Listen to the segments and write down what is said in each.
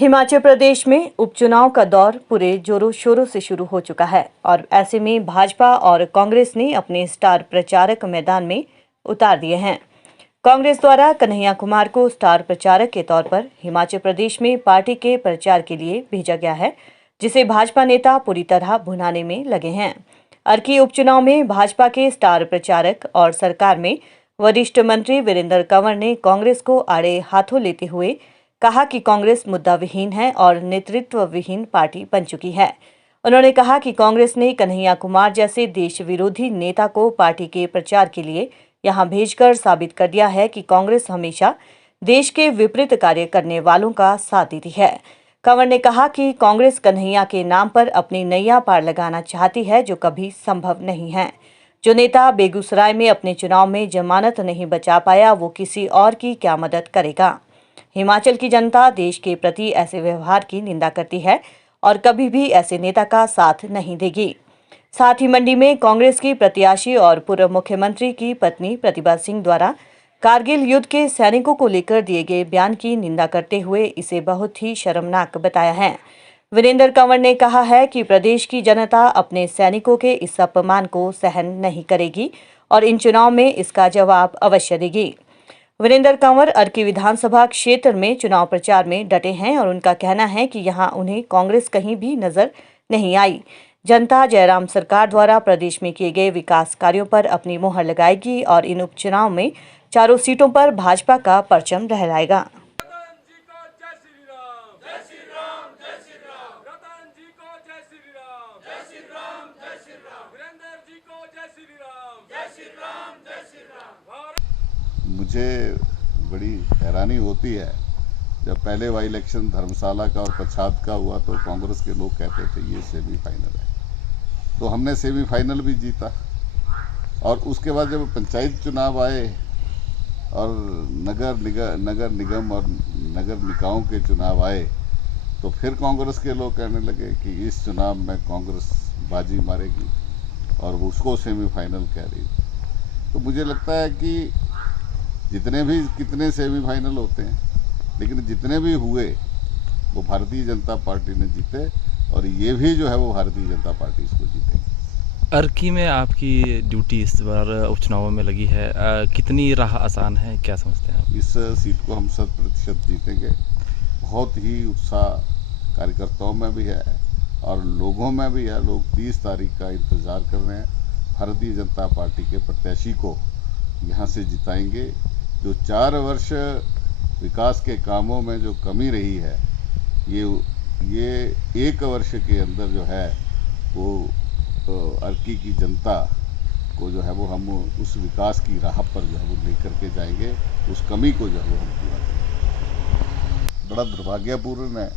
हिमाचल प्रदेश में उपचुनाव का दौर पूरे जोरों शोरों से शुरू हो चुका है और ऐसे में भाजपा और कांग्रेस ने अपने स्टार प्रचारक मैदान में उतार दिए हैं। कांग्रेस द्वारा कन्हैया कुमार को स्टार प्रचारक के तौर पर हिमाचल प्रदेश में पार्टी के प्रचार के लिए भेजा गया है, जिसे भाजपा नेता पूरी तरह भुनाने में लगे हैं। अर्की उपचुनाव में भाजपा के स्टार प्रचारक और सरकार में वरिष्ठ मंत्री वीरेंद्र कंवर ने कांग्रेस को आड़े हाथों लेते हुए कहा कि कांग्रेस मुद्दा विहीन है और नेतृत्व विहीन पार्टी बन चुकी है। उन्होंने कहा कि कांग्रेस ने कन्हैया कुमार जैसे देश विरोधी नेता को पार्टी के प्रचार के लिए यहां भेजकर साबित कर दिया है कि कांग्रेस हमेशा देश के विपरीत कार्य करने वालों का साथ देती है। कंवर ने कहा कि कांग्रेस कन्हैया के नाम पर अपनी नैया पार लगाना चाहती है, जो कभी संभव नहीं है। जो नेता बेगूसराय में अपने चुनाव में जमानत नहीं बचा पाया, वो किसी और की क्या मदद करेगा। हिमाचल की जनता देश के प्रति ऐसे व्यवहार की निंदा करती है और कभी भी ऐसे नेता का साथ नहीं देगी। साथ ही मंडी में कांग्रेस की प्रत्याशी और पूर्व मुख्यमंत्री की पत्नी प्रतिभा सिंह द्वारा कारगिल युद्ध के सैनिकों को लेकर दिए गए बयान की निंदा करते हुए इसे बहुत ही शर्मनाक बताया है। वीरेंद्र कंवर ने कहा है कि प्रदेश की जनता अपने सैनिकों के इस अपमान को सहन नहीं करेगी और इन चुनाव में इसका जवाब अवश्य देगी। वीरेंद्र कंवर अर्की विधानसभा क्षेत्र में चुनाव प्रचार में डटे हैं और उनका कहना है कि यहां उन्हें कांग्रेस कहीं भी नजर नहीं आई। जनता जयराम सरकार द्वारा प्रदेश में किए गए विकास कार्यों पर अपनी मुहर लगाएगी और इन उपचुनाव में चारों सीटों पर भाजपा का परचम लहराएगा। मुझे बड़ी हैरानी होती है, जब पहले वाई इलेक्शन धर्मशाला का और पच्छाद का हुआ तो कांग्रेस के लोग कहते थे ये सेमीफाइनल है, तो हमने सेमीफाइनल भी जीता। और उसके बाद जब पंचायत चुनाव आए और नगर निगम और नगर निकायों के चुनाव आए, तो फिर कांग्रेस के लोग कहने लगे कि इस चुनाव में कांग्रेस बाजी मारेगी और वो उसको सेमीफाइनल कह रही। तो मुझे लगता है कि कितने सेमीफाइनल होते हैं, लेकिन जितने भी हुए वो भारतीय जनता पार्टी ने जीते और ये भी जो है वो भारतीय जनता पार्टी इसको जीतेगी। अर्की में आपकी ड्यूटी इस बार उपचुनावों में लगी है, कितनी राह आसान है, क्या समझते हैं आप? इस सीट को हम 100% जीतेंगे। बहुत ही उत्साह कार्यकर्ताओं में भी है और लोगों में भी है। लोग 30 तारीख का इंतज़ार कर रहे हैं। भारतीय जनता पार्टी के प्रत्याशी को यहाँ से जिताएंगे। जो 4 वर्ष विकास के कामों में जो कमी रही है, ये 1 वर्ष के अंदर जो है वो अर्की की जनता को जो है वो हम उस विकास की राह पर जो है वो लेकर के जाएंगे। उस कमी को जो है वो हम पूरा करेंगे। बड़ा दुर्भाग्यपूर्ण है,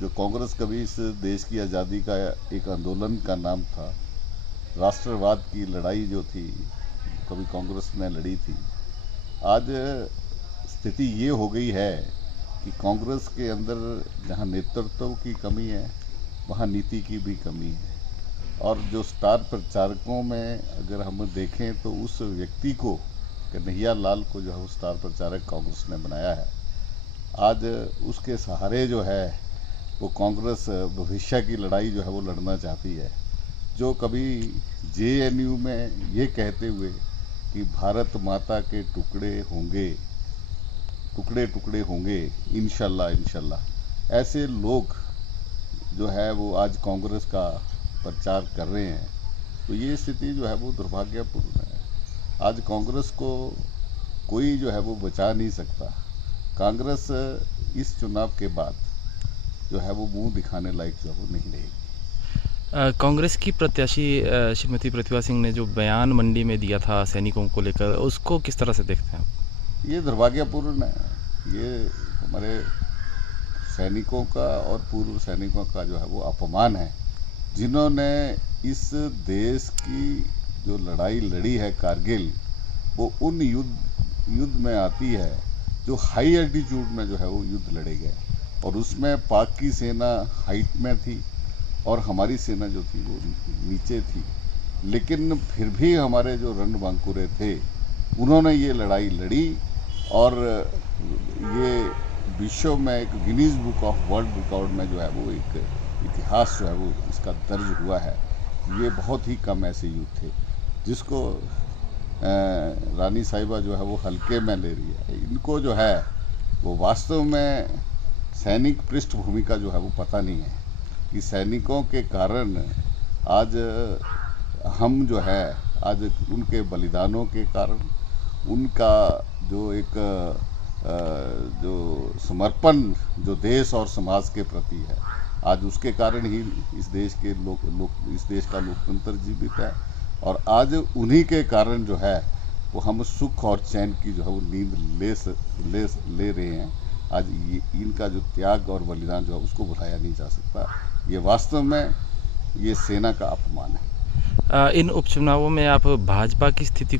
जो कांग्रेस कभी इस देश की आज़ादी का एक आंदोलन का नाम था, राष्ट्रवाद की लड़ाई जो थी कभी कांग्रेस ने लड़ी थी, आज स्थिति ये हो गई है कि कांग्रेस के अंदर जहाँ नेतृत्व की कमी है, वहाँ नीति की भी कमी है। और जो स्टार प्रचारकों में अगर हम देखें तो उस व्यक्ति को, कन्हैया लाल को जो है वो स्टार प्रचारक कांग्रेस ने बनाया है। आज उसके सहारे जो है वो कांग्रेस भविष्य की लड़ाई जो है वो लड़ना चाहती है। जो कभी JNU में ये कहते हुए कि भारत माता के टुकड़े टुकड़े होंगे इंशाल्लाह, ऐसे लोग जो है वो आज कांग्रेस का प्रचार कर रहे हैं। तो ये स्थिति जो है वो दुर्भाग्यपूर्ण है। आज कांग्रेस को कोई जो है वो बचा नहीं सकता। कांग्रेस इस चुनाव के बाद जो है वो मुंह दिखाने लायक जो है वो नहीं रहेगी। कांग्रेस की प्रत्याशी श्रीमती प्रतिभा सिंह ने जो बयान मंडी में दिया था सैनिकों को लेकर, उसको किस तरह से देखते हैं आप? ये दुर्भाग्यपूर्ण है। ये हमारे सैनिकों का और पूर्व सैनिकों का जो है वो अपमान है, जिन्होंने इस देश की जो लड़ाई लड़ी है कारगिल, वो उन युद्ध में आती है जो हाई एल्टीट्यूड में जो है वो युद्ध लड़े गए और उसमें पाक की सेना हाइट में थी और हमारी सेना जो थी वो नीचे थी। लेकिन फिर भी हमारे जो रणबांकुरे थे, उन्होंने ये लड़ाई लड़ी और ये विश्व में एक Guinness book of world record में जो है वो एक इतिहास जो है वो इसका दर्ज हुआ है। ये बहुत ही कम ऐसे युद्ध थे जिसको रानी साहिबा जो है वो हल्के में ले रही है। इनको जो है वो वास्तव में सैनिक पृष्ठभूमि का जो है वो पता नहीं है कि सैनिकों के कारण आज हम जो है आज उनके बलिदानों के कारण उनका जो एक जो समर्पण जो देश और समाज के प्रति है, आज उसके कारण ही इस देश के इस देश का लोकतंत्र जीवित है। और आज उन्हीं के कारण जो है वो हम सुख और चैन की जो है वो नींद ले रहे हैं। आज ये इनका जो त्याग और बलिदान जो है उसको भुलाया नहीं जा सकता। ये वास्तव में ये सेना का अपमान है। इन उपचुनावों में आप भाजपा की स्थिति